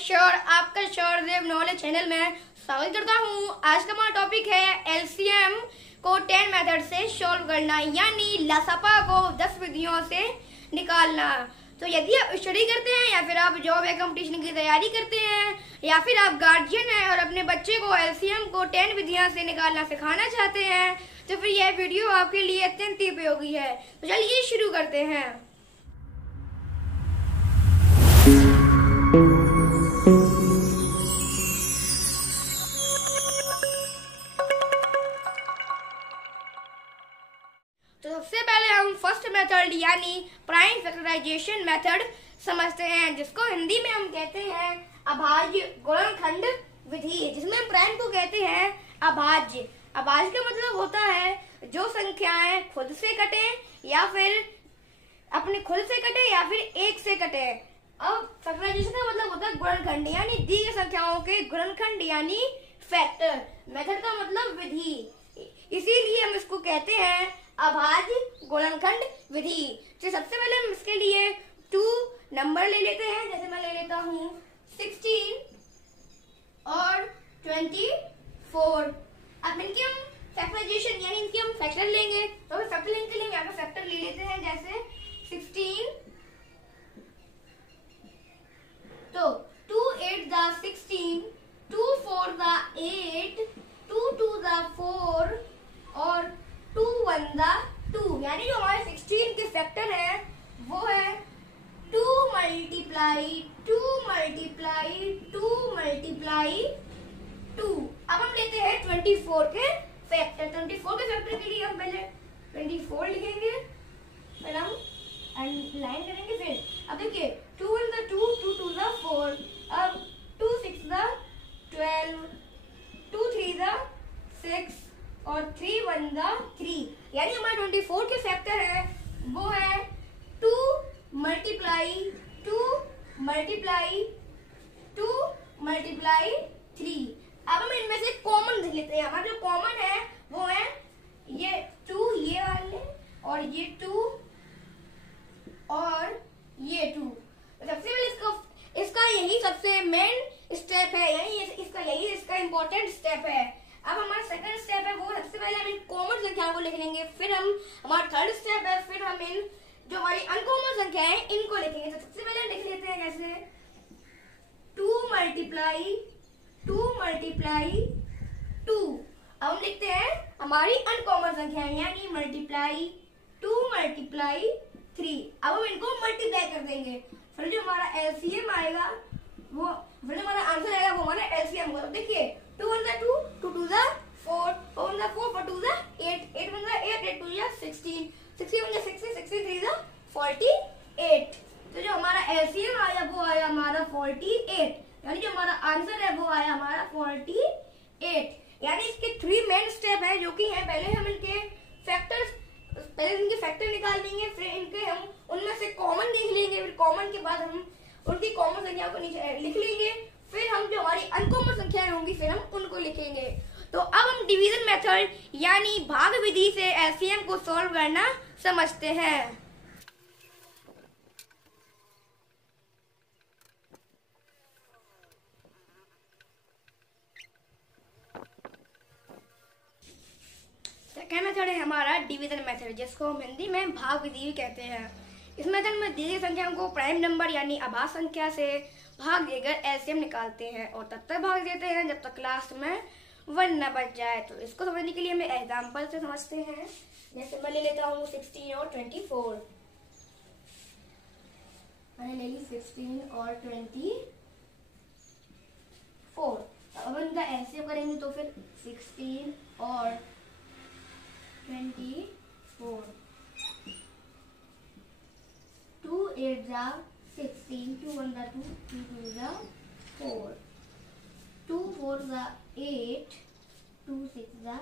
Sure आपका श्योरदेव knowledge channel में स्वागत करता हूँ। आज का हमारा टॉपिक है एलसीएम को 10 मेथड से सॉल्व करना, यानी लसापा को 10 विधियों से निकालना। तो यदि आप स्टडी करते हैं या फिर आप जॉब या कंपटीशन की तैयारी करते हैं या फिर आप गार्जियन हैं और अपने बच्चे को एलसीएम को 10 विधियों से निकालना सिखाना चाहते हैं तो फिर यह वीडियो आपके लिए अत्यंत उपयोगी है। तो चलिए शुरू करते हैं। तो सबसे पहले हम फर्स्ट मेथड यानी प्राइम फैक्टराइजेशन मेथड समझते हैं, जिसको हिंदी में हम कहते हैं अभाज्य गुणनखंड विधि, जिसमें हम प्राइम को कहते हैं अभाज्य। अभाज्य का मतलब होता है जो संख्याएं खुद से कटे या फिर अपने खुद से कटे या फिर एक से कटे। अब फैक्टराइजेशन का मतलब होता है गुणनखंड, यानी दी गई संख्याओं के गुणनखंड यानी फैक्टर। मेथड का मतलब विधि, इसीलिए हम इसको कहते हैं अभाज्य गुणनखंड विधि। तो सबसे पहले हम इसके लिए 2 नंबर ले लेते हैं, जैसे मैं ले लेता हूँ 16 और 24। अब इनकी हम फैक्टराइजेशन यानी इनकी हम फैक्टर लेंगे, तो फैक्टर लेने के लिए यहाँ पे फैक्टर ले लेते हैं, जैसे 16 तो 2 8 दा 16, 2 4 दा 8, 2 2 दा 4 और 2 1 दा 2, यानी जो हमारे 16 के फैक्टर है वो है 2 मल्टीप्लाई 2 मल्टीप्लाई 2 मल्टीप्लाई 2। अब हम लेते हैं 24 के फैक्टर। 24 के फैक्टर के लिए हम पहले 24 लिखेंगे, फिर हम लाइन करेंगे। फिर अब देखिए 2 1 दा 2, 2 2 दा 4, अब 2 6 दा 12, 2 3 दा 6 और 3 1 दा 3, यानी हमारा 24 के फैक्टर है वो है 2 मल्टीप्लाई 2 मल्टीप्लाई 2 मल्टीप्लाई 3। अब हम इनमें से कॉमन देख लेते हैं। हमारा जो कॉमन है वो है ये 2 ये वाले और ये 2 और ये 2। सबसे पहले इसका यही सबसे मेन स्टेप है, यानी इसका इम्पोर्टेंट स्टेप है। अब हमारा सेकंड स्टेप है वो सबसे पहले हम इन कॉमन संख्याओं को लिख लेंगे, फिर हम हमारा थर्ड स्टेप है फिर हम इन जो हमारी अनकॉमन संख्या है इनको लिखेंगे। तो सबसे पहले लिख लेते हैं जैसे 2 मल्टीप्लाई 2 मल्टीप्लाई 2। अब हम लिखते हैं हमारी अनकॉमन संख्या यानी मल्टीप्लाई 2 मल्टीप्लाई 3। अब हम इनको मल्टीप्लाई कर देंगे, फिर जो हमारा एलसीएम आएगा वो फिर हमारा आंसर आएगा वो हमारा एलसीएम होगा। देखिए 2 1 दा 2, 2 2 दा 4, 4 1 दा 4, 4 2 दा 8, 8 1 दा 8, 8 2 दा 16, 16 1 दा 60, 60 3 दा 48। तो जो हमारा एलसीएम आया वो आया हमारा 48, यानी जो हमारा आंसर है वो आया हमारा 48। यानी इसके 3 मेन स्टेप है जो कि है पहले हम इनके फैक्टर निकाल लेंगे, फिर इनके हम उनमें से कॉमन देख लेंगे, फिर कॉमन के बाद हम उनकी कॉमन संख्या को नीचे लिख लेंगे, फिर हम जो हमारी अनकॉमन संख्याएं होंगी फिर हम उनको लिखेंगे। तो अब हम डिवीजन मेथड यानी भाग विधि से एलसीएम को सॉल्व करना समझते हैं। सेकेंड मेथड है हमारा डिवीजन मेथड, जिसको हम हिंदी में भाग विधि भी कहते हैं। इस मेथड में दी गई संख्याओं को प्राइम नंबर यानी अभाज्य संख्या से भाग देकर एलसीएम निकालते हैं और तब तक भाग देते हैं जब तक लास्ट में 1 न बच जाए। तो इसको समझने के लिए हमें एग्जाम्पल से समझते हैं, जैसे मैं ले लेता हूँ 16 और 24। मैंने ले ली 16 और 24। अब इनका एलसीएम करेंगे तो फिर 16 और 24, 2 8 दा 16, 2 1 दा 2, 2 2 दा 4, 2 4 दा 8, 2 6 दा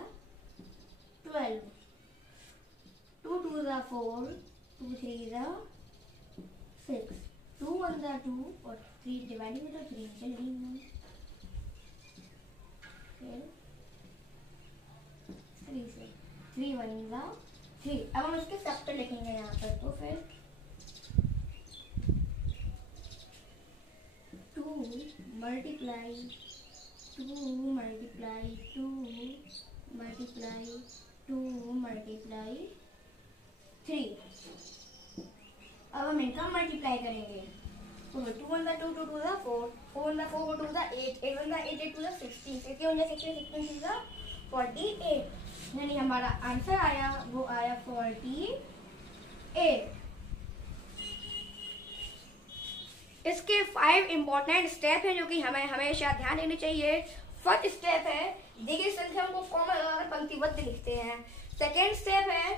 12, 2 2 दा 4, 2 3 दा 6, 2 1 दा 2 और 3 डिवाइडिंग बाय 3 चलेंगे, फिर 3 से 3 1 दा 3। अब हम इसके फैक्टर लिखेंगे यहाँ पर, तो फिर 2 multiply 2 multiply 2 multiply 2 multiply 3। अब हम इनका मल्टीप्लाई करेंगे। तो 2 1 2 2 2 4 4 1 4 4 2 8 8 1 8 8 2 16 16 16 48। यानी हमारा आंसर आया वो आया 48। इसके 5 इंपॉर्टेंट स्टेप हैं जो कि हमें हमेशा ध्यान देने चाहिए। फर्स्ट स्टेप है दी गई संख्याओं को कॉमन पंक्तिबद्ध लिखते हैं। सेकेंड स्टेप है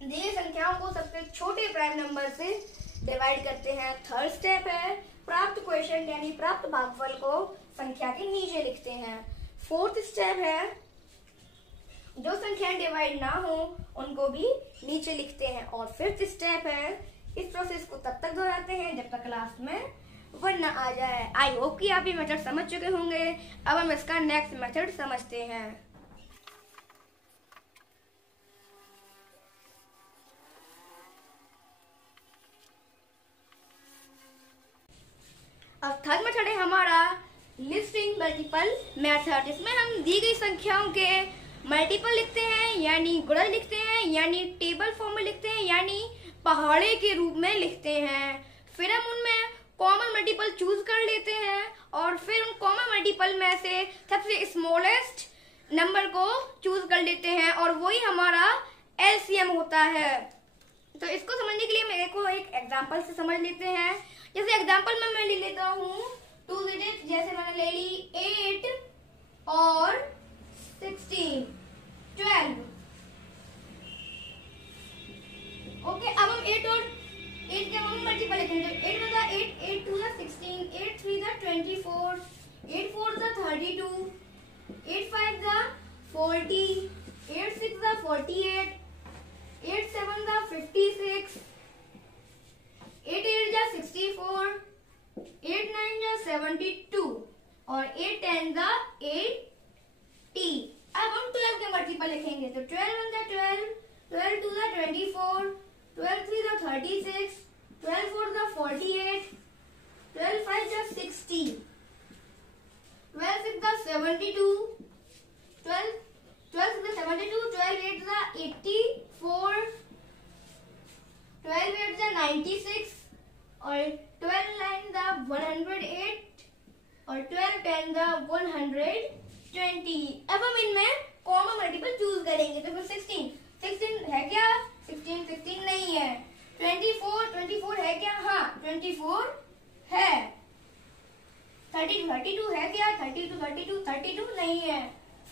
दी गई संख्याओं को सबसे छोटे प्राइम नंबर से डिवाइड करते हैं। थर्ड स्टेप है प्राप्त क्वोशिएंट यानी प्राप्त भागफल को संख्या के नीचे लिखते हैं। फोर्थ स्टेप है जो संख्याएं डिवाइड ना हो उनको भी नीचे लिखते हैं। और फिफ्थ स्टेप है इस प्रोसेस को तब तक दोहराते हैं जब तक लास्ट में 1 ना आ जाए। आई होप कि आप ये मेथड समझ चुके होंगे। अब हम इसका नेक्स्ट मेथड समझते हैं। अब थर्ड मेथड है हमारा लिस्टिंग मल्टीपल मेथड। इसमें हम दी गई संख्याओं के मल्टीपल लिखते हैं यानी गुणन लिखते हैं यानी टेबल फॉर्म में लिखते हैं यानी पहाड़े के रूप में लिखते हैं। फिर हम उनमें कॉमन मल्टीपल चूज कर लेते हैं और फिर उन कॉमन मल्टीपल में से सबसे स्मॉलेस्ट नंबर को चूज कर लेते हैं और वही हमारा एलसीएम होता है। तो इसको समझने के लिए मेरे को एक एग्जांपल से समझ लेते हैं। जैसे एग्जांपल में मैं ले लेता हूँ 2 डिजिट, जैसे मैंने ले ली 8 और 16 12। ओके, अब हम 8 और 8 के हम मल्टीपल लिखेंगे। 8 में 8 8 2 16 8 3 24 8 4 32 8 5 40 8 6 48 8 7 56 8 8 64 8 9 72 और 8 10 80। अब हम 12 के मल्टीपल लिखेंगे तो 12 1 12 12 2 24 12 3 36 12 4 48 12 5 60 12 6 72 12 12 72 12 8 84 12 8 96 और 12 9 108 और 12 10 120। अब हम इनमें कॉमन मल्टीपल चूज करेंगे तो फिर 16 है क्या? 16 नहीं है। 24 है क्या? हाँ 24 है। 32 है क्या? 32 नहीं है।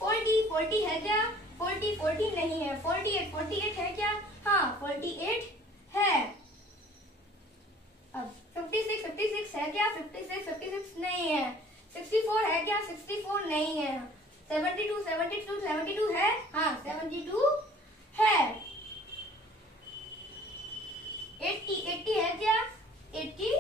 40 है क्या? 40 नहीं है। 48 है क्या? हाँ 48 है। अब 56 है क्या? 56 नहीं है। 64 है क्या? 64 नहीं है। 72 है? हाँ 72 है। 80 है क्या? 80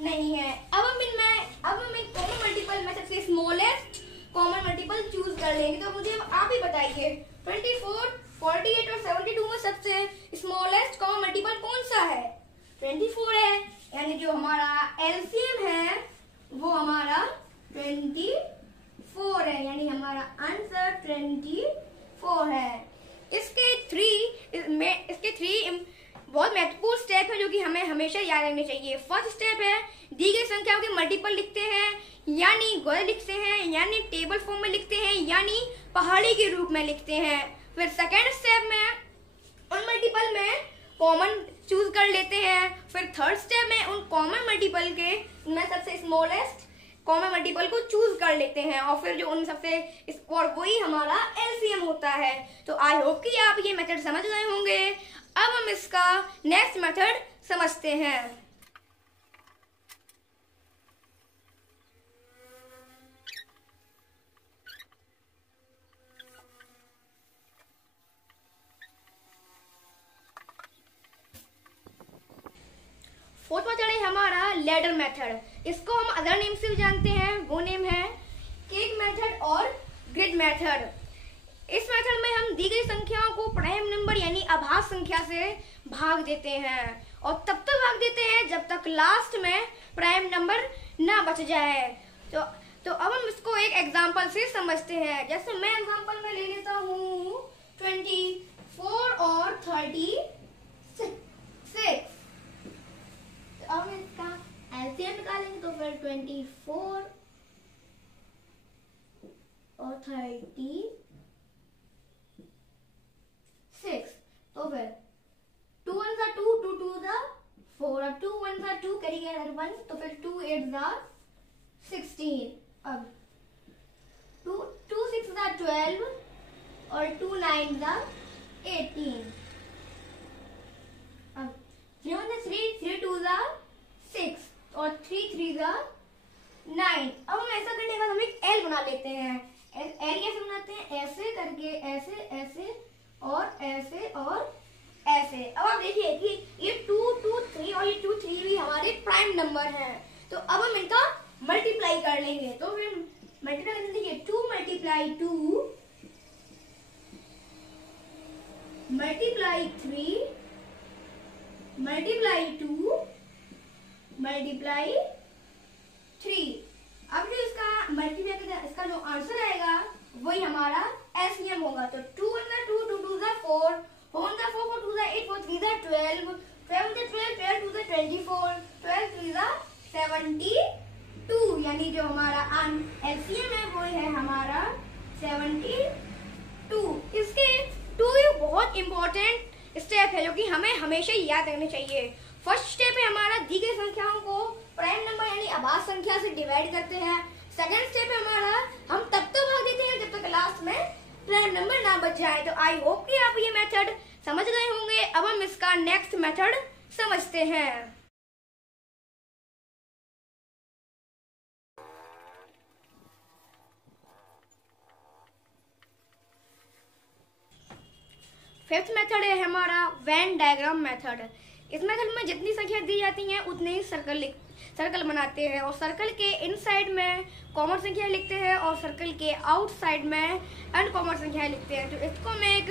नहीं है। अब हम इन कॉमन मल्टीपल में सबसे स्मॉलेस्ट कॉमन मल्टीपल चूज कर लेंगे। तो मुझे आप ही बताइए 24, 48 और 72 में सबसे स्मॉलेस्ट कॉमन मल्टीपल कौन सा है? 24 है। यानी जो हमारा एलसीएम है वो हमारा 24 है। यानी हमारा आंसर 24 है। इसके 3 बहुत महत्वपूर्ण स्टेप है जो कि हमें हमेशा याद रखने चाहिए। फर्स्ट स्टेप है दी गई संख्याओं के मल्टीपल लिखते हैं यानी गुणन लिखते हैं यानी टेबल फॉर्म में लिखते हैं यानी पहाड़ी के रूप में लिखते हैं। फिर सेकेंड स्टेप में उन मल्टीपल में कॉमन चूज कर लेते हैं। फिर थर्ड स्टेप में उन कॉमन मल्टीपल के में सबसे स्मॉलेस्ट कॉमन मल्टीपल को चूज कर लेते हैं और फिर जो उन सबसे और वही हमारा एलसीएम होता है। तो आई होप कि आप ये मेथड समझ गए होंगे। अब हम इसका नेक्स्ट मेथड समझते हैं। फोर्थ मेथड है हमारा लैडर मेथड। इसको हम अदर नेम से भी जानते हैं। वो नेम है केक मेथड और ग्रिड मेथड। इस मेथड में हम दी गई संख्याओं को प्राइम नंबर यानी आभास संख्या से भाग देते हैं और तब तक भाग देते हैं जब तक लास्ट में प्राइम नंबर ना बच जाए। तो अब हम इसको एक एग्जांपल से समझते हैं। जैसे मैं एग्जांपल में ले लेता हूँ 24 और 36। तो अब हम इसका एलसीएम निकालेंगे, तो फिर 24 और 36, तो फिर 2 1 2, 2 2 4, अब 2 1 2 कैरी गया 1, तो फिर 2 8 16। अब 2 6 12 और 2 9 18। अब 3 1 3, 3 2 6 और 3 3 9। अब हम ऐसा करने के बाद हम एक एल बना लेते हैं। एल कैसे बनाते हैं? ऐसे करके, ऐसे ऐसे और ऐसे और ऐसे। अब आप देखिए कि ये 2 2 3 और ये 2 3 भी हमारे प्राइम नंबर हैं। तो अब हम इनका मल्टीप्लाई कर लेंगे। तो फिर मल्टीप्लाई करने देखिए 2 मल्टीप्लाई 2 मल्टीप्लाई 3 मल्टीप्लाई 2 मल्टीप्लाई 3। अब जो इसका मल्टीप्लाई करके इसका जो आंसर आएगा वही हमारा एलसीएम होगा। तो 2 1 2, 2 2 4, 4 1 4, 4 2 8, 4 3 12, 12 12, 12 2 24, 12 3 72। यानी जो हमारा एलसीएम है वो है हमारा 72। इसके 2 बहुत इंपॉर्टेंट स्टेप है जो कि हमें हमेशा याद रखने चाहिए। फर्स्ट स्टेप है हमारा दी गई संख्याओं को प्राइम नंबर यानी आभास संख्या से डिवाइड करते हैं। सेकंड स्टेप है हमारा हम तब तो भाग देते हैं जब तक लास्ट में प्राइम नंबर ना बच जाए। तो आई होप कि आप ये मेथड समझ गए होंगे। अब हम इसका नेक्स्ट मेथड समझते हैं। फिफ्थ मेथड है हमारा वेन डायग्राम मेथड। इस मेथड में जितनी संख्या दी जाती हैं उतने ही सर्कल बनाते हैं और सर्कल के इनसाइड में कॉमन संख्या लिखते हैं और सर्कल के आउटसाइड में अनकॉमन संख्या लिखते हैं। तो इसको हम एक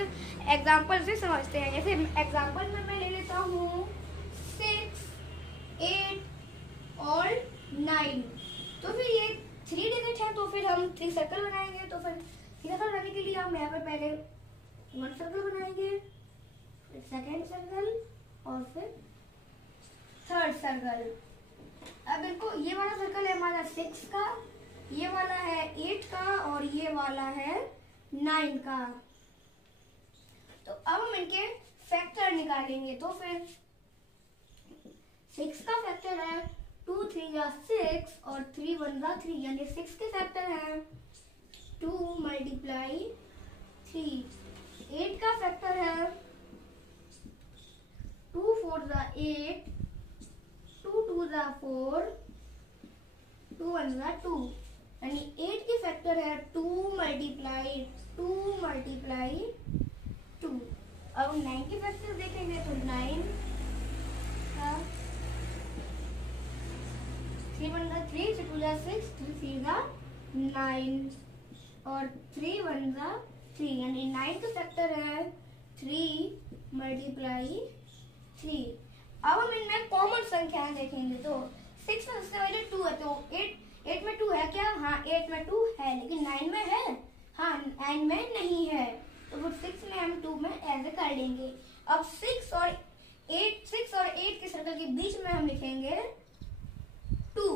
एग्जांपल से समझते हैं। जैसे एग्जांपल में मैं ले लेता हूँ 6 8 और 9। तो फिर ये 3 डिजिट है, तो फिर हम 3 सर्कल बनाएंगे। तो फिर 3 सर्कल बनाने के लिए हम यहाँ पर पहले 1 सर्कल बनाएंगे, फिर सेकेंड सर्कल और फिर थर्ड सर्कल। अब इनको ये वाला सर्कल है हमारा 6 का, ये वाला है 8 का और ये वाला है 9 का। तो अब हम इनके फैक्टर निकालेंगे। तो फिर 6 का फैक्टर है 2 3 6 और 3 1 3, यानी 6 के फैक्टर है 2 मल्टीप्लाई 3। 8 का फैक्टर है 2 4 8, 2 2 4, 2 1 2, यानी 8 के फैक्टर है 2 मल्टीप्लाई 2 मल्टीप्लाई 2। अब 9 के फैक्टर देखेंगे तो 9 का 3 1 3, 2 6, 3 3 9 और 3 1 3, यानी 9 का फैक्टर है 3 मल्टीप्लाई 3। अब हम इनमें कॉमन संख्याएं देखेंगे। तो 6 में सबसे पहले 2 है, तो 8 में 2 है क्या? हाँ 8 में 2 है, लेकिन 9 में है? हाँ 9 में नहीं है। तो फिर 6 में हम 2 में ऐसे कर लेंगे। अब 6 और 8 के सर्कल के बीच में हम लिखेंगे 2।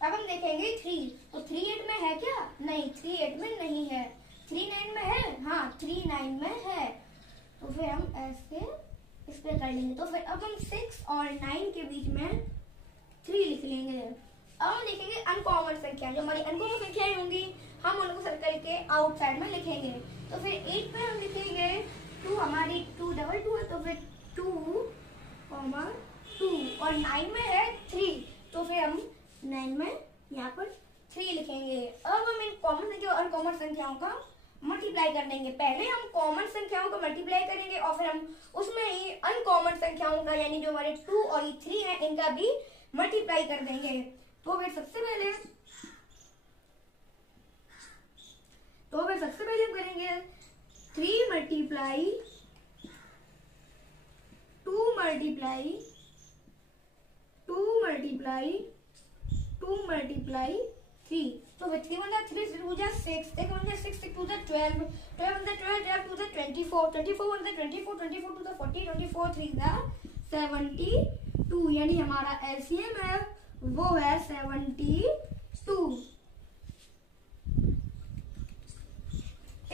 अब हम देखेंगे 3, तो 3 8 में है क्या? नहीं, 3 8 में नहीं है। 3 9 में है? हाँ 3 9 में है। तो फिर हम ऐसे इस पे कर लेंगे। तो फिर अब हम 6 और 9 के बीच में 3 लिख लेंगे। अब हम लिखेंगे अनकॉमन संख्या। जो हमारी अनकॉमन संख्याएं होंगी हम उनको सर्कल के आउटसाइड में लिखेंगे। तो फिर 8 पे हम लिखेंगे 2, हमारी 2 डबल 2 है, तो फिर 2 2 और 9 में है 3, तो फिर हम 9 में यहाँ पर 3 लिखेंगे। अब हम इन कॉमन संख्या और अनकॉमन संख्याओं का मल्टीप्लाई कर देंगे। पहले हम कॉमन संख्याओं को मल्टीप्लाई करेंगे और फिर हम उसमें ही अनकॉमन संख्याओं का, यानी जो हमारे 2 और 3 है, इनका भी मल्टीप्लाई कर देंगे। तो फिर सबसे पहले हम करेंगे 3 multiply 2 multiply 2 multiply 2 multiply 3. So with 3 1 3 2 6, 6 1 6, 6 2 12, 12 1 12, 12 2 24, 24 1 24, 24 2 40, 24 3 72. यानी हमारा एलसीएम है वो है 72.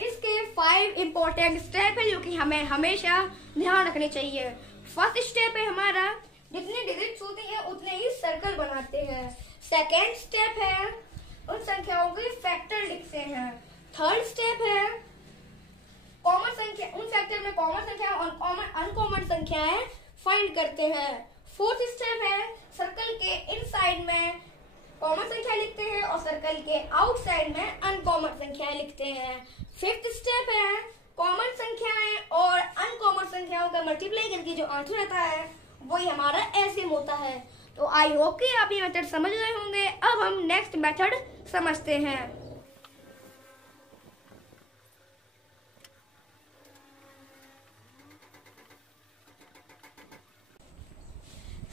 इसके 5 इंपॉर्टेंट स्टेप है जो कि हमें हमेशा ध्यान रखने चाहिए. फर्स्ट स्टेप है हमारा जितने डिजिट्स होते हैं उतने ही सर्कल बनाते हैं. सेकेंड स्टेप है उन संख्याओं के फैक्टर लिखते हैं. थर्ड स्टेप है कॉमन संख्या, उन फैक्टर में कॉमन संख्या और अनकॉमन संख्याएं फाइंड करते हैं. फोर्थ स्टेप है सर्कल के इनसाइड में कॉमन संख्या लिखते हैं और सर्कल के आउटसाइड में अनकॉमन संख्याएं लिखते हैं. फिफ्थ स्टेप है कॉमन संख्याएं और अनकॉमन संख्याओं का मल्टीप्लाई करके जो आंसर आता है वही हमारा एलसीएम होता है. तो आई होप कि आप ये मेथड समझ गए होंगे. अब हम नेक्स्ट मेथड समझते हैं.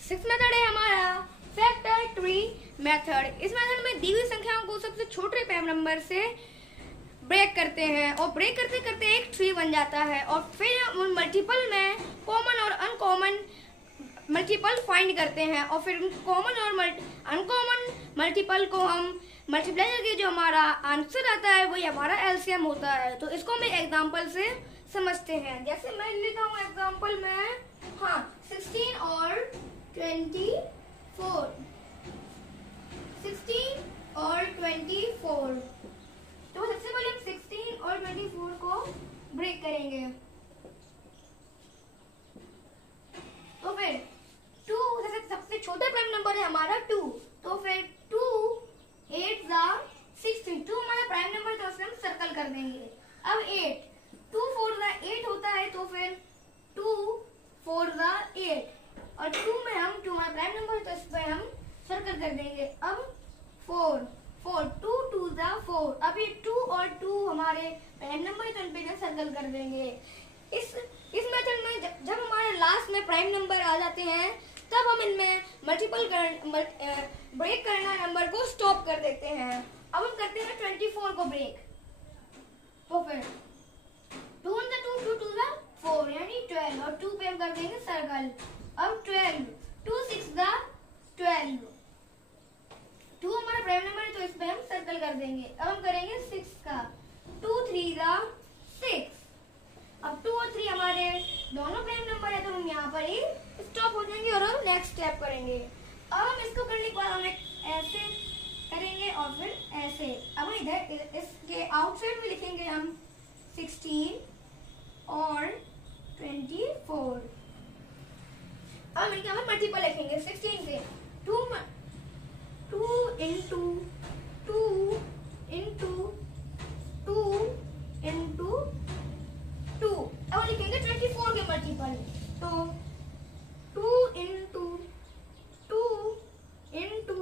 सिक्स्थ मेथड है हमारा फैक्टर ट्री मेथड. इस मेथड में दी हुई संख्याओं को सबसे छोटे प्राइम नंबर से ब्रेक करते हैं और ब्रेक करते करते एक ट्री बन जाता है और फिर उन मल्टीपल में कॉमन और अनकॉमन मल्टीपल फाइंड करते हैं और फिर कॉमन और अनकॉमन मल्टीपल को हम मल्टीप्लाई करके जो हमारा आंसर आता है वही हमारा एलसीएम होता है. तो इसको हम एग्जांपल से समझते हैं. जैसे मैं लेता हूँ एग्जांपल में 16 और 24, 16 और 24. तो सबसे पहले हम 16 और 24 को ब्रेक करेंगे. तो फिर 2 सबसे छोटा प्राइम नंबर है हमारा 2. तो फिर 2 8 16. 2 हमारा प्राइम नंबर तो उसे हम सर्कल कर देंगे. अब 8 2 4 8 होता है तो फिर 2 4 8 और 2 में हम 2 हमारा प्राइम नंबर तो इस पर हम सर्कल कर देंगे. अब 4 2 2 4. अब ये 2 और 2 हमारे प्राइम नंबर तो इन पे सर्कल कर देंगे. इस मेथड में जब हमारे लास्ट में प्राइम नंबर आ जाते हैं तब हम इनमें ब्रेक करना नंबर को स्टॉप कर देते हैं. अब हम करते हैं 24 को ब्रेक. तो फिर 2 1 2 2 2 4 यानी 12 और 2 पे हम कर देंगे सर्कल. अब 12 2 6 12. 2 हमारा प्राइम नंबर है तो इस पे हम सर्कल कर देंगे. अब हम करेंगे 6 का. 2 3 6. अब 2 और 3 हमारे दोनों प्राइम नंबर है तो हम यहाँ पर ही स्टॉप हो जाएंगे और हम नेक्स्ट स्टेप करेंगे. अब हम इसको करने के बाद हम ऐसे करेंगे और फिर ऐसे. अब इधर इसके आउटसाइड में लिखेंगे हम 16 और 24. अब इनके हम मल्टीपल लिखेंगे 16 से. 2 into 2 into 2 into 2. अब लिखेंगे 24 के मल्टीपल. तो 2 into 2 into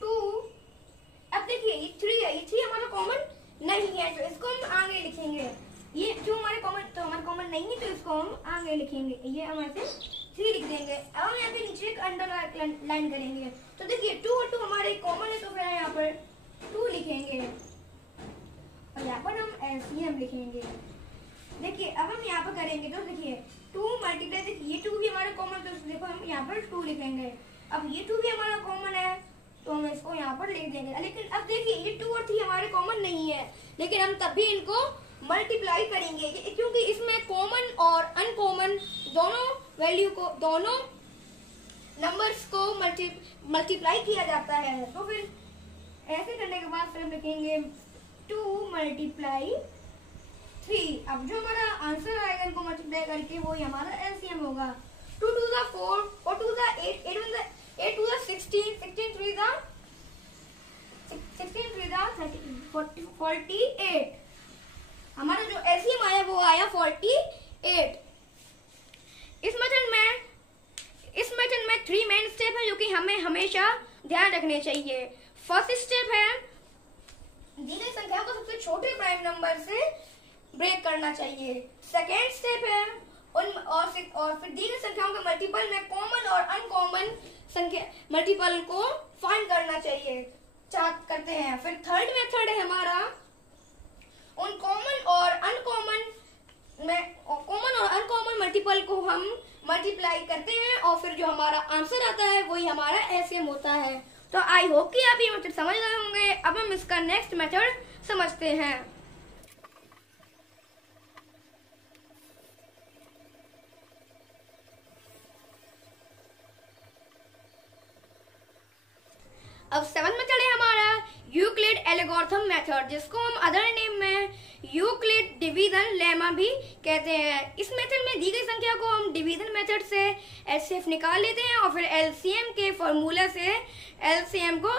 2. अब देखिए ये 3 है. ये 3 हमारा कॉमन नहीं है तो इसको हम आगे लिखेंगे. ये जो हमारे हमारा कॉमन नहीं है तो इसको हम आगे लिखेंगे. ये हमारे 3 लिख देंगे. अब हम यहाँ पे नीचे एक अंडरलाइन करेंगे. तो देखिए 2 और 2 हमारे कॉमन है तो फिर यहाँ पर 2 लिखेंगे और यहाँ पर हम एलसीएम लिखेंगे. देखिए अब हम यहाँ पर करेंगे तो देखिए 2 मल्टीप्लाई. देखिए ये 2 भी हमारा कॉमन तो देखो हम यहाँ पर 2 लिखेंगे. अब ये 2 भी हमारा कॉमन है तो हम इसको यहाँ पर लिख देंगे. लेकिन अब देखिए ये 2 और 3 हमारे कॉमन नहीं है लेकिन हम तब भी इनको मल्टीप्लाई करेंगे क्योंकि इसमें कॉमन और अनकॉमन दोनों वैल्यू को दोनों नंबर्स को मल्टीप्लाई किया जाता है. तो फिर ऐसे करने के बाद फिर हम लिखेंगे 2 multiply 3. अब जो हमारा आंसर आएगा इनको मल्टीप्लाई करके वो ही हमारा एलसीएम होगा. 2 2 4 4 2 8 8 2 16 16 3 48. हमारा जो एलसीएम आया वो आया 48. इस मेथड में 3 मेन स्टेप है जो कि हमें हमेशा ध्यान रखने चाहिए. फर्स्ट स्टेप है दी गई संख्याओं को सबसे छोटे प्राइम नंबर से ब्रेक करना चाहिए. सेकेंड स्टेप है और फिर दी गई संख्याओं के मल्टीपल में कॉमन और अनकॉमन संख्या मल्टीपल को फाइंड करना चाहिए करते हैं। फिर थर्ड मेथड है हमारा उन कॉमन और अनकॉमन मल्टीपल को हम मल्टीप्लाई करते हैं और फिर जो हमारा आंसर आता है वही हमारा एलसीएम होता है। तो आई होप कि आप ये मेथड समझ गए होंगे। अब हम इसका नेक्स्ट मेथड समझते हैं। अब सेवंथ मेथड है हमारा यूक्लिड एल्गोरिथम मेथड, जिसको हम अदर नेम में यूक्लिड डिवीजन लेमा भी कहते हैं। इस मेथड में दी गई संख्या को हम डिवीजन मेथड से एचसीएफ निकाल लेते हैं और फिर एलसीएम के फॉर्मूला से एलसीएम को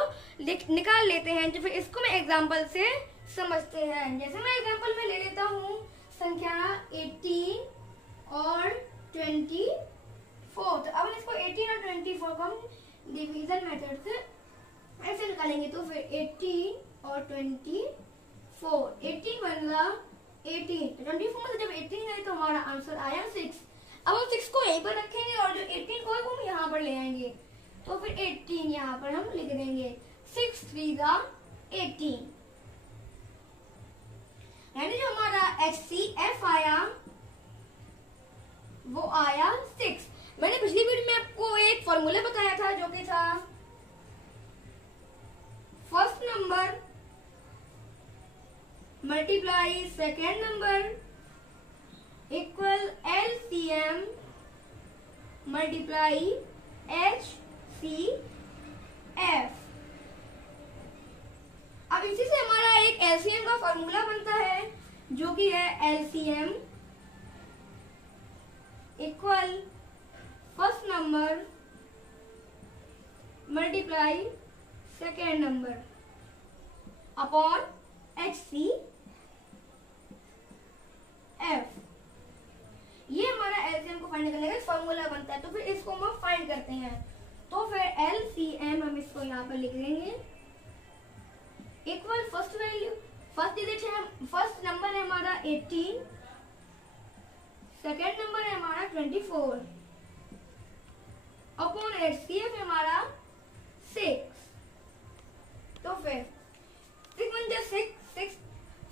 निकाल लेते हैं। तो फिर इसको मैं एग्जांपल से समझते हैं। जैसे मैं एग्जांपल में ले लेता हूँ संख्या 18 और 24। तो अब इसको 18 और 24 को हम डिवीजन मेथड से ऐसे निकालेंगे। तो फिर 18 और 24, 18 बनला 18, 24 में जब 18 गए तो हमारा आंसर आया 6। अब हम 6 को यहीं पर रखेंगे और जो 18 को है वो हम यहाँ पर ले आएंगे। तो फिर 18 यहाँ पर हम लिख देंगे। 6 3 दा 18, यानी जो हमारा HCF आया वो आया 6। मैंने पिछली वीडियो में आपको एक फॉर्मूला बताया था जो कि था first number multiply second number equal LCM multiply HCF। अब इसी से हमारा एक LCM का फॉर्मूला बनता है जो कि है LCM equal first number multiply second number upon HCF। ये हमारा एलसीएम को फाइंड करने का फॉर्मूला बनता है। तो फिर इसको हम फाइंड करते हैं। तो फिर LCM हम इसको यहाँ पर लिख देंगे equal first value, first digit है, फर्स्ट नंबर है हमारा 18, सेकेंड नंबर है हमारा 24 अपॉन HCF हमारा 6। तो फिर 6 1 जा 6,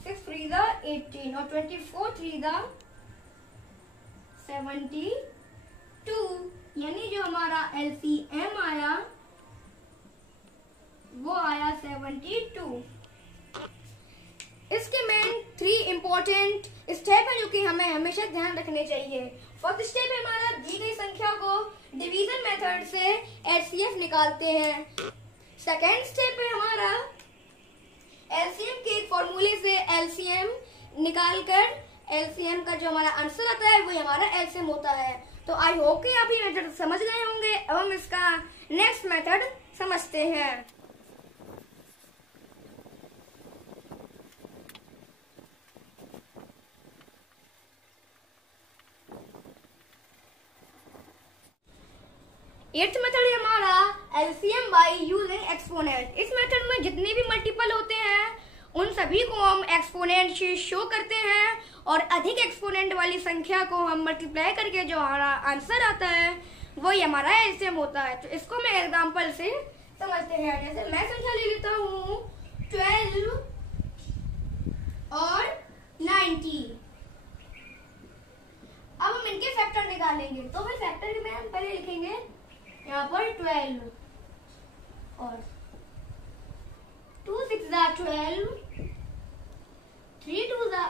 6 3 दा 18 और 24 3 दा 72, यानी जो हमारा LCM आया वो आया 72। इसके मेन 3 इंपॉर्टेंट स्टेप है जो कि हमें हमेशा ध्यान रखने चाहिए। फर्स्ट स्टेप है हमारा दी गई संख्या को डिवीजन मेथड से HCF निकालते हैं। सेकेंड स्टेप है हमारा एलसीएम के फॉर्मूले से एलसीएम निकालकर एलसीएम का जो हमारा आंसर आता है वही हमारा एलसीएम होता है। तो आई होप कि आप ये मेथड समझ गए होंगे। अब हम इसका नेक्स्ट मेथड समझते हैं। एट्थ मेथड है हमारा एलसीएम बाय यूजिंग एक्सपोनेंट। इस मेथड में जितने भी मल्टीपल होते हैं उन सभी को हम एक्सपोनेंट से शो करते हैं और अधिक एक्सपोनेंट वाली संख्या को हम मल्टीप्लाई करके जो हमारा आंसर आता है वही हमारा एलसीएम होता है। तो इसको मैं एग्जांपल से समझते हैं। जैसे मैं संख्या ले लेता हूँ 12 और 90। अब हम इनके फैक्टर निकालेंगे। तो फिर फैक्टर में हम पहले लिखेंगे यहाँ पर 12 और 2 6 दा 12, 3 2 दा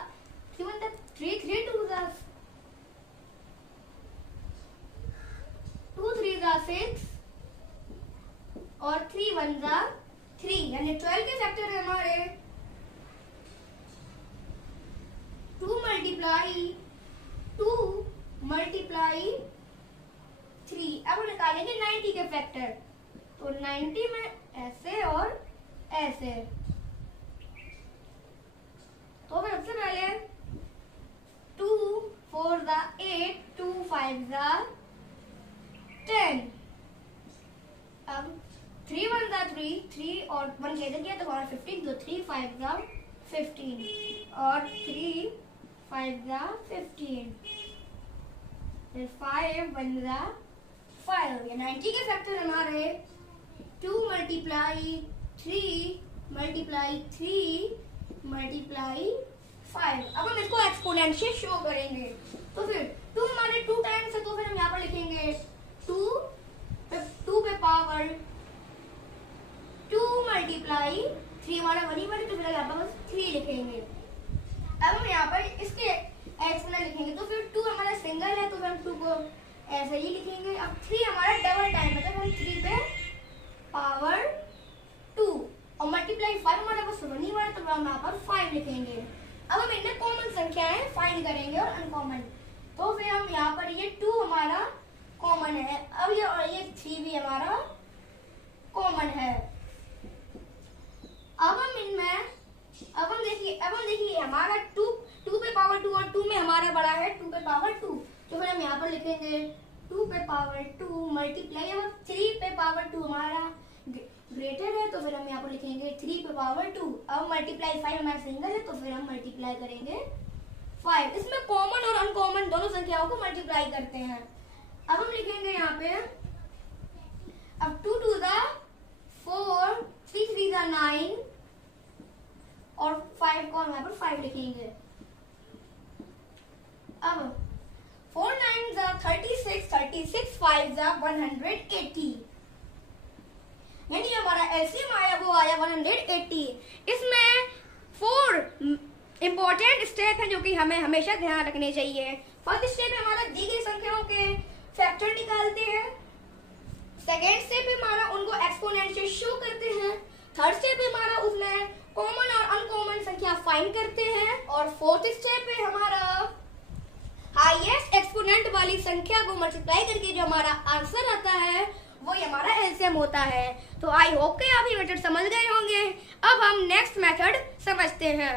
3 1 दा 3 3 2 दा 2 3 दा 6 और 3 1 दा 3, यानी 12 के फैक्टर है हमारे 2 मल्टीप्लाई 2 मल्टीप्लाई 3। अब निकालेंगे 90 के फैक्टर। तो 90 में ऐसे और ऐसे। तो फिर सबसे पहले 2 4 दा 8, 2 5 दा 10। अब 3 1 दा 3, 3 और 1 कैंसिल किया तो हमारा 15। तो 3 5 दा 15 और 3 5 दा 15, फिर 5 1 दा 5। या 90 के फैक्टर हमारे 2 मल्टीप्लाई 3 मल्टीप्लाई 3 मल्टीप्लाई 5। अब हम इसको एक्सपोनेंशियल शो करेंगे, तो फिर 2 हमारे 2 टाइम्स है, तो फिर हम यहाँ पर लिखेंगे 2 पे पावर 2 मल्टीप्लाई 3, हमारा 1 ही बने, तो फिर यहाँ पर बस 3 लिखेंगे। अब हम यहाँ पर इसके एक्सपोनेंट लिखेंगे, तो फिर 2 हमारा सिंगल है, तो फिर हम 2 को ऐसे ही लिखेंगे। अब 3 हमारा डबल टाइम है, तो हम 3 पे पावर 2 और मल्टीप्लाई 5 हमारा बस 1 ही बने, तो हम यहाँ पर 5 लिखेंगे। अब हम इनमें कॉमन संख्याएं फाइंड करेंगे और अनकॉमन, तो फिर हम यहाँ पर ये 2 हमारा कॉमन है, अब ये 3 भी हमारा कॉमन है। अब हम देखिए हमारा 2 पे पावर 2 और 2 में हमारा बड़ा है 2 पे पावर 2, तो फिर हम यहाँ पर लिखेंगे 2 पे पावर 2 मल्टीप्लाई, अब 3 पे पावर 2 हमारा ग्रेटर है, तो फिर हम यहाँ पर लिखेंगे 3 पे पावर 2। अब मल्टीप्लाई 5 हमारा सिंगल है, तो फिर हम मल्टीप्लाई करेंगे 5। इसमें कॉमन और अनकॉमन दोनों संख्याओं को मल्टीप्लाई करते हैं। अब हम लिखेंगे यहाँ पे, अब 2 2 दा 4, 3 3 दा 9 और 5 को हम यहाँ पर 5 लिखेंगे। अब 4 9 दा 36, 36 5 दा 180, यानी हमारा एलसीएम आया वो आया 180। इसमें 4 इंपॉर्टेंट स्टेप है जो कि हमें हमेशा ध्यान रखने चाहिए। फर्स्ट स्टेप में हमारा दी गई संख्याओं के फैक्टर निकालते हैं, सेकेंड स्टेप में हमारा उनको एक्सपोनेंशियल शो करते हैं, थर्ड स्टेप में हमारा उसमें कॉमन और अनकॉमन संख्या फाइंड करते हैं, और फोर्थ स्टेप में हमारा हाईएस्ट एक्सपोनेंट वाली संख्या को मल्टीप्लाई करके जो हमारा आंसर आता है वो हमारा एलसीएम होता है। तो आई होप कि आप ये मेथड समझ गए होंगे। अब हम नेक्स्ट मेथड समझते हैं।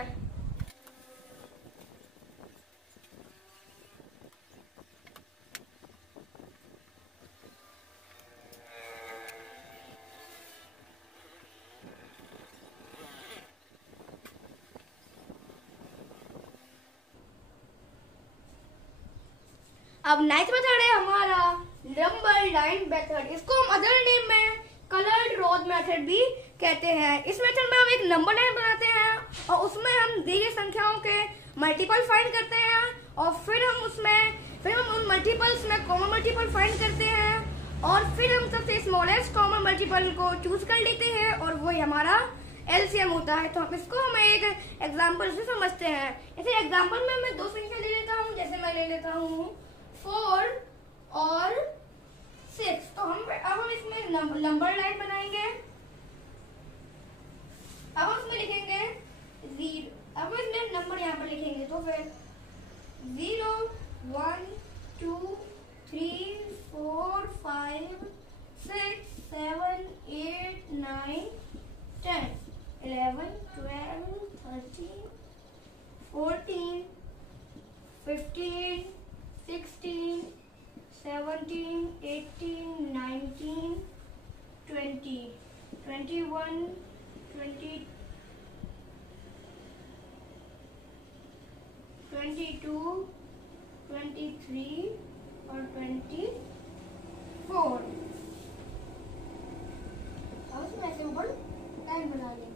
अब नेक्स्ट मेथड है हमारा नंबर लाइन मेथड। इसको हम अदर नेम में कलर्ड रोज मेथड भी कहते हैं। इस मेथड में हम एक नंबर लाइन बनाते हैं और उसमें हम दी गई संख्याओं के मल्टीपल फाइंड करते हैं, और फिर हम उन मल्टीपल्स में कॉमन मल्टीपल फाइंड करते हैं, और फिर हम सबसे स्मॉलेस्ट कॉमन मल्टीपल को चूज कर लेते हैं, और वही हमारा एलसीएम होता है। तो हम इसको हम एक एग्जाम्पल से समझते हैं। जैसे एग्जाम्पल में मैं 2 संख्या ले लेता हूँ, जैसे मैं ले लेता हूँ 4 और 6। तो अब हम इसमें नंबर लाइन बनाएंगे। अब हम इसमें लिखेंगे 0, अब हम इसमें नंबर यहाँ पर लिखेंगे, तो फिर 0 1 2 3 4 5 6 7 8 9 10 11 12 13 14 15 16 17 18 19 20 21 20 22 23 और 24। अब इसमें ऐसे ऊपर लाइन बना लेंगे।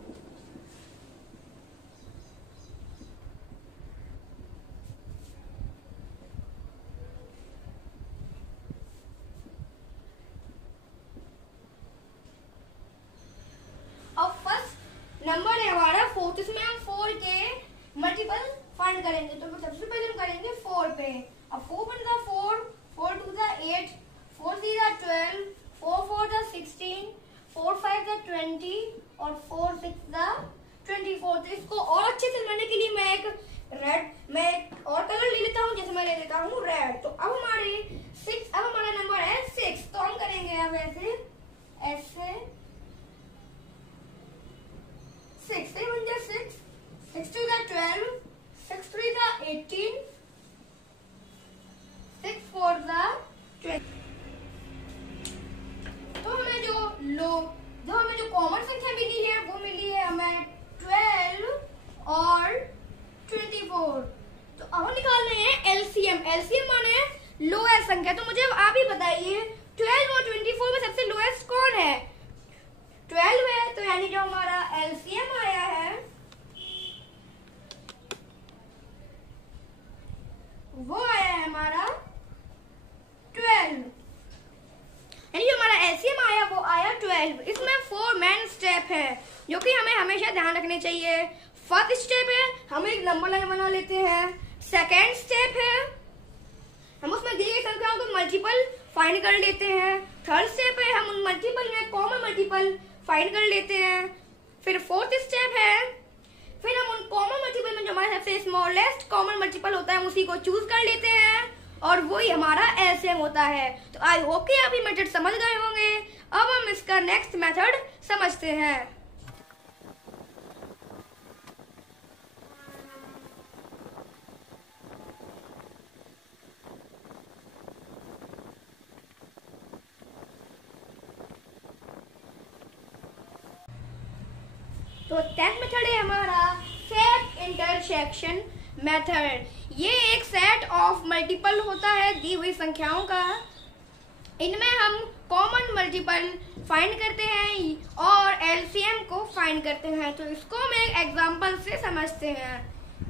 नंबर है हमारा 4, इसमें हम 4 के मल्टीपल फाइंड करेंगे। तो सबसे पहले हम करेंगे 4 पे। अब 4 1 दा 4, 4 2 दा 8, 4 3 दा 12, 4 4 दा 16, 4 5 दा 20 और 4 6 दा 24। तो इसको और अच्छे से बनाने के लिए मैं एक और कलर ले लेता हूँ, जैसे मैं ले लेता हूँ रेड। तो अब हमारा नंबर है 6। तो हम करेंगे अब ऐसे 6 3 1 6, 6 2 12, 6 3 18, 6 4 20। तो हमें जो कॉमन संख्या मिली है वो मिली है हमें 12 और 24। तो अब हम निकाल रहे हैं एलसीएम। एलसीएम माने लोएस्ट संख्या। तो मुझे आप ही बताइए 12 और 24 में सबसे लोएस्ट कौन है? 12 है, तो यानी जो हमारा एलसीएम आया है वो आया है हमारा 12, यानी जो हमारा एलसीएम आया वो आया 12। इसमें 4 मेन स्टेप है जो कि हमें हमेशा ध्यान रखने चाहिए। फर्स्ट स्टेप है हम एक नंबर लाइन बना लेते हैं। सेकेंड स्टेप है हम उसमें दी गई संख्याओं को मल्टीपल फाइंड कर लेते हैं। थर्ड स्टेप है हम उन मल्टीपल में कॉमन मल्टीपल फाइंड कर लेते हैं। फिर फोर्थ स्टेप है फिर हम उन कॉमन मल्टीपल में जो हमारे सबसे स्मॉलेस्ट कॉमन मल्टीपल होता है उसी को चूज कर लेते हैं और वही हमारा एलसीएम होता है। तो आई होप कि आप ये मेथड समझ गए होंगे। अब हम इसका नेक्स्ट मेथड समझते हैं। तो टेंथ मेथड है हमारा सेट इंटरसेक्शन मेथड। ये एक सेट ऑफ मल्टीपल होता है दी हुई संख्याओं का। इनमें हम कॉमन मल्टीपल फाइंड करते हैं और एलसीएम को फाइंड करते हैं। तो इसको हम एक एग्जांपल से समझते हैं।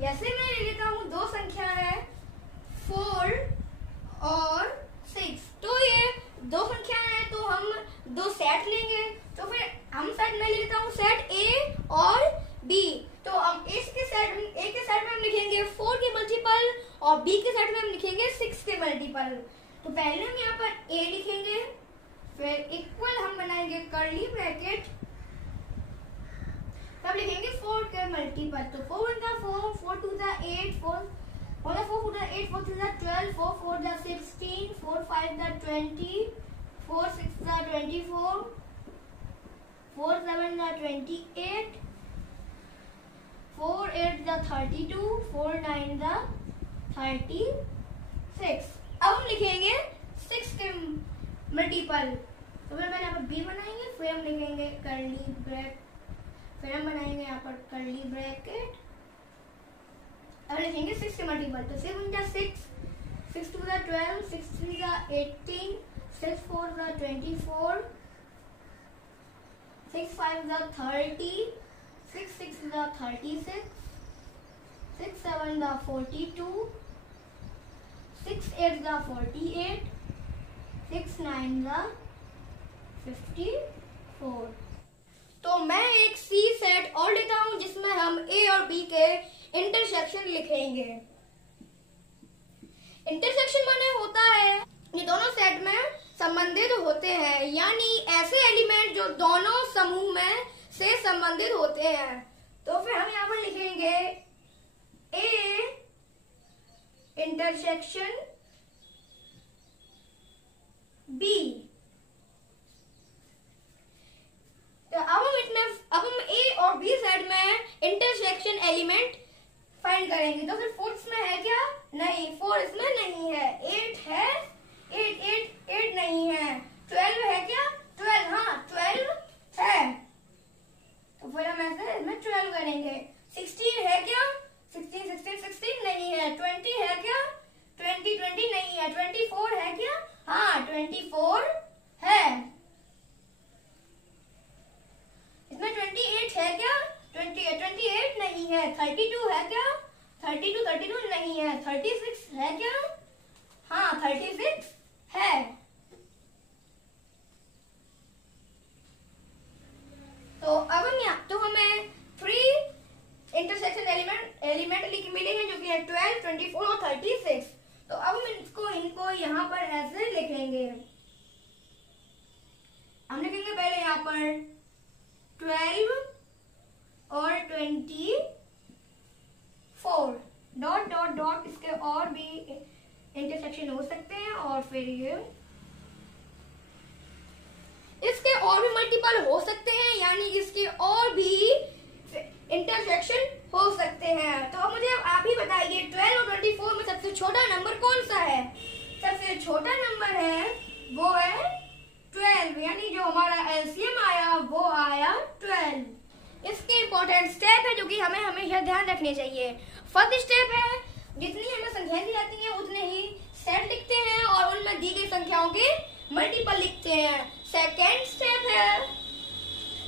जैसे मैं ले लेता हूँ दो संख्या है 4 और 6। तो ये दो संख्या है तो हम दो सेट लेंगे। तो फिर हम सेट में ले लेता हूँ सेट ए और बी। तो हम ए के सेट में हम लिखेंगे 4 के मल्टीपल और बी के सेट में हम लिखेंगे 6 के मल्टीपल। तो पहले हम यहाँ पर ए लिखेंगे, फिर इक्वल हम बनाएंगे कर्ली ब्रैकेट, तब लिखेंगे 4 के मल्टीपल। तो 4 × 4, 4 × 2 = 8, 4 4 × 8, 4 × 12, 4 × 4 = 16, 4 × 5 = 20, 4 × 6 = 24, 4 × 7 = 28, 4 × 8 = 32, 4 × 9 = 36। अब हम लिखेंगे 6 के मल्टीपल। तो फिर मैंने यहाँ पर बी बनाएंगे, फिर हम लिखेंगे कर्ली ब्रैकेट, फिर हम बनाएंगे यहाँ पर कर्ली ब्रैकेट, अब लिखेंगे 6 के मल्टीपल। तो 6 × 6, 6 × 2 = 12, 6 × 3 = 18, 6 × 4 = 24, 6 × 5 = 30, 6 × 6 = 36, 6 × 7 = 42, 6 × 8 = 48, 6 × 9 = 54। तो मैं एक सी सेट और लेता हूं जिसमें हम ए और बी के इंटरसेक्शन लिखेंगे। इंटरसेक्शन माने होता है ये दोनों सेट में संबंधित होते हैं, यानी ऐसे एलिमेंट जो दोनों समूह में से संबंधित होते हैं। तो फिर हम यहाँ पर लिखेंगे ए इंटरसेक्शन बी। तो अब हम ए और बी सेट में इंटरसेक्शन एलिमेंट फाइंड करेंगे। तो फिर 4 इसमें है क्या? नहीं, 4 इसमें नहीं है। 8 है, 8 नहीं है। 12 है क्या? 12, हाँ 12 है। तो फिर हम ऐसे इसमें 12 करेंगे। 16 है क्या? 16 नहीं है। 20 है क्या? 20 नहीं है। 24 है क्या? हाँ 24 है। इसमें 28 है क्या? 28 नहीं है। 32 है क्या? 32 नहीं है। 36 है क्या? हाँ 36 है। तो अब हमें 3 इंटरसेक्शन एलिमेंट मिले हैं जो कि है 12, 24 और 36। तो अब हम इनको यहाँ पर ऐसे लिखेंगे। हम लिखेंगे पहले यहाँ पर 12 और 24 डॉट इसके और भी इंटरसेक्शन हो सकते हैं और फिर ये इसके और भी मल्टीपल हो सकते हैं, यानी इसके और भी इंटरसेक्शन हो सकते हैं। तो अब मुझे आप ही बताइए 12 और 24 में सबसे छोटा नंबर कौन सा है? सबसे छोटा नंबर है वो है 12, यानी जो हमारा एलसीएम आया वो आया 12। इसके इंपॉर्टेंट स्टेप है जो कि हमें हमेशा ध्यान रखने चाहिए। फर्स्ट स्टेप है जितनी हमें संख्याएं दी जाती हैं उतने ही सेट लिखते हैं और उनमें दी गई संख्याओं के मल्टीपल लिखते हैं। सेकेंड स्टेप है,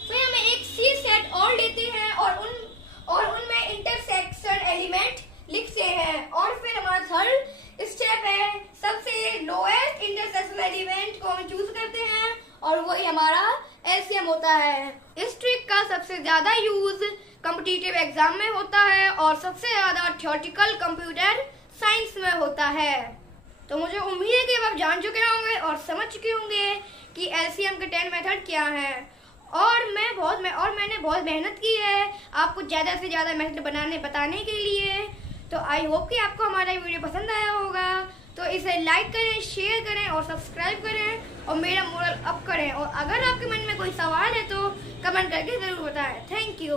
फिर हम एक सी सेट और लेते हैं और उनमें इंटरसेक्शन एलिमेंट लिखते हैं। और फिर हमारा थर्ड स्टेप है, सबसे लोएस्ट इंटरसेक्शन एलिमेंट को हम चूज करते हैं और वही हमारा एलसीएम होता है। इस ट्रिक का सबसे ज्यादा यूज कॉम्पिटिटिव एग्जाम में होता है और सबसे ज्यादा थ्योरेटिकल कंप्यूटर साइंस में होता है। तो मुझे उम्मीद है कि आप जान चुके होंगे और समझ चुके होंगे कि एलसीएम के 10 मेथड क्या है। और मैंने बहुत मेहनत की है आपको ज्यादा से ज्यादा मेथड बताने के लिए। तो आई होप कि आपको हमारा वीडियो पसंद आया होगा। तो इसे लाइक करें, शेयर करें और सब्सक्राइब करें और मेरा मोरल अप करें। और अगर आपके मन में कोई सवाल है तो कमेंट करके जरूर बताएं। Thank you.